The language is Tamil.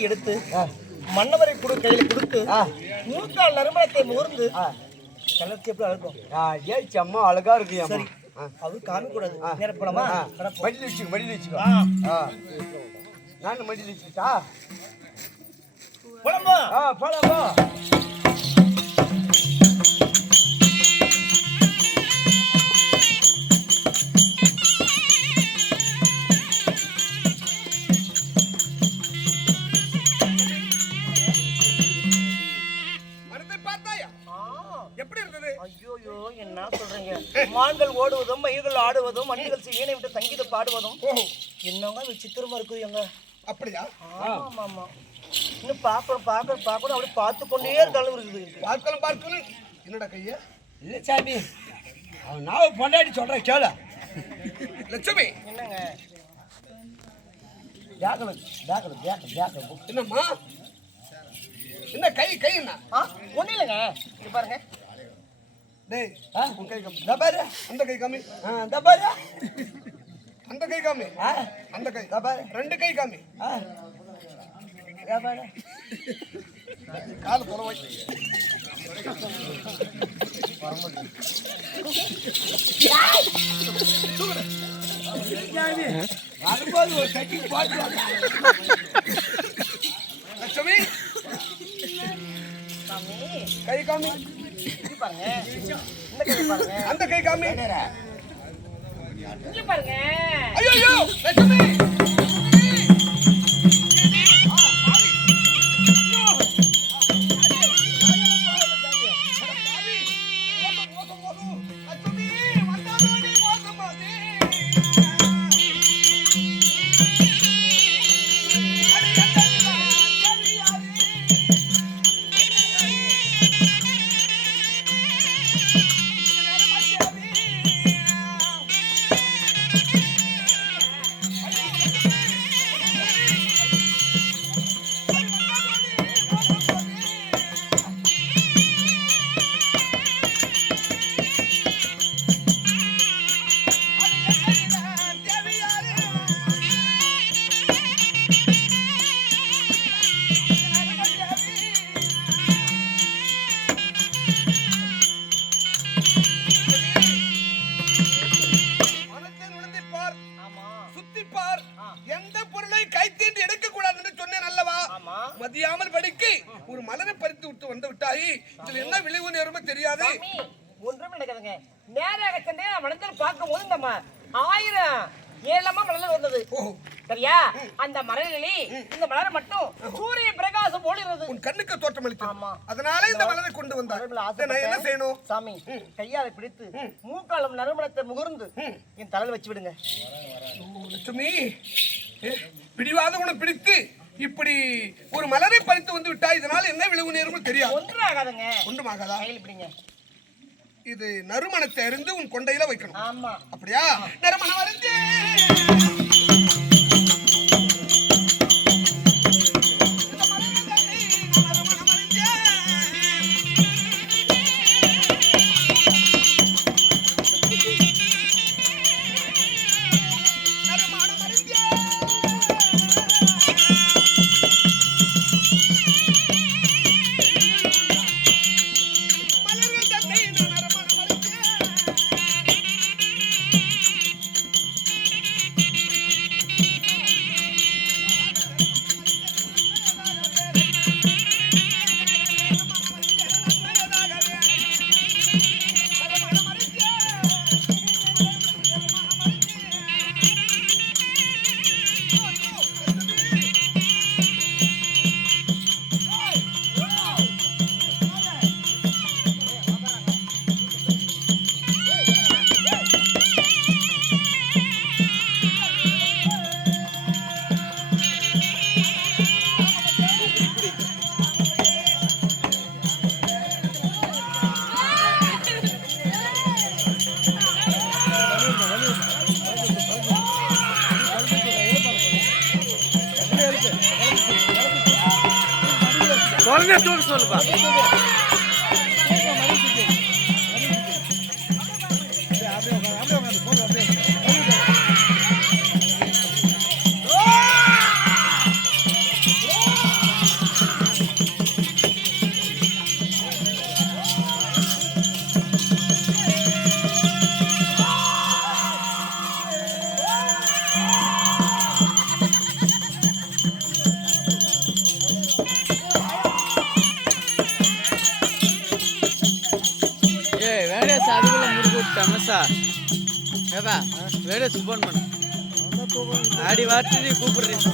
மலரை எடுத்து மன்னவரை கொடு கையில கொடுத்து. மூக்கால் நறுமணத்தை முகர்ந்து. கலர்ச்சி எப்படி அழுக்கும்? ஆ, ஏய் செம்ம அழகா இருக்கு சரி. ஆ. அது காமிக்க கூடாது நேரப்படமா ஆ, மடியில் வச்சுக்கோ மடியில் வச்சுக்கோ. நானும் மடியில் வச்சுக்கிட்டா? போலாமா? ஆ போலாமா? மான்கள் ஓடுவதும் மயில்கள் ஆடுவதும் மண்ணிகள் வீணை விட்டு சங்கீதம் பாடுவதும். என்னங்க விசித்திரமா இருக்குது எங்க? அப்படியா? ஆமா ஆமா இன்னும் பார்க்கணும் பார்க்கணும் பார்க்கணும். அப்படியே பார்த்து கொண்டே இருக்காலும் இருக்குது. பார்க்கலாம் பார்க்கணும். என்னடா கையா? இல்லை சாமி. அவன் நான் பொண்டாடி சொல்கிறேன் கேளு. லட்சுமி. என்னங்க? பேக்கல பேக்கல பேக்க பேக்க என்னம்மா? என்ன கை கை என்ன? ஆ ஒன்றும் இல்லைங்க. இது பாருங்க. டேய் உன் கை காமி. இந்த பாரு அந்த கை காமி. ஆ இந்த பாரு. அந்த கை காமி. ஆ அந்த கை. இந்த பாரு. ரெண்டு கை காமி. ஆ. இந்த பாரு. கால தொலைவை வரும்போது ஒரு கட்டி போட்டு. லட்சுமி? சாமி. கை காமி. இது பாருங்க இந்த கை பாருங்க அந்த கை காமி இங்க பாருங்க ஐயோ ஆமா மதியாமல் படிக்கு ஒரு மலரை பறித்து விட்டு வந்து விட்டாய் இதுல என்ன விளைவு நேரமோ தெரியாது. ஒன்றும் நடக்குதுங்க. நேராக சென்று மனதில் பார்க்கும் போது இந்த ம- ஆயிரம் ஏழமா மலர் வந்தது. சரியா? அந்த மலரிலே இந்த மலர் மட்டும் சூரிய பிரகாசம் போடுகிறது உன் கண்ணுக்கு தோற்றம். அளித்தது. அதனால இந்த மலரை கொண்டு இதை நான் என்ன. செய்யணும்? சாமி கையால பிடித்து மூக்காலம் நறுமணத்தை முகர்ந்து என் தலையில் வச்சு விடுங்க. லட்சுமி. பிடிவாத உனக்கு பிடித்து இப்படி ஒரு மலரை பறித்து வந்து விட்டாய் இதனால என்ன விளைவு நேரமோ தெரியாது. ஒன்றும் ஆகாதுங்க ஒன்றுமாகாதா இது நறுமணத்தை அறிந்து உன் கொண்டையில வைக்கணும். அப்படியா? நறுமணம் அறிந்து குழந்தை தூக்க சொல்லுப்பா தமசா ஏப்பா வேலை சுப்பன் பண்ண. ஆடி வாட்டி நீ கூப்பிடுறேன்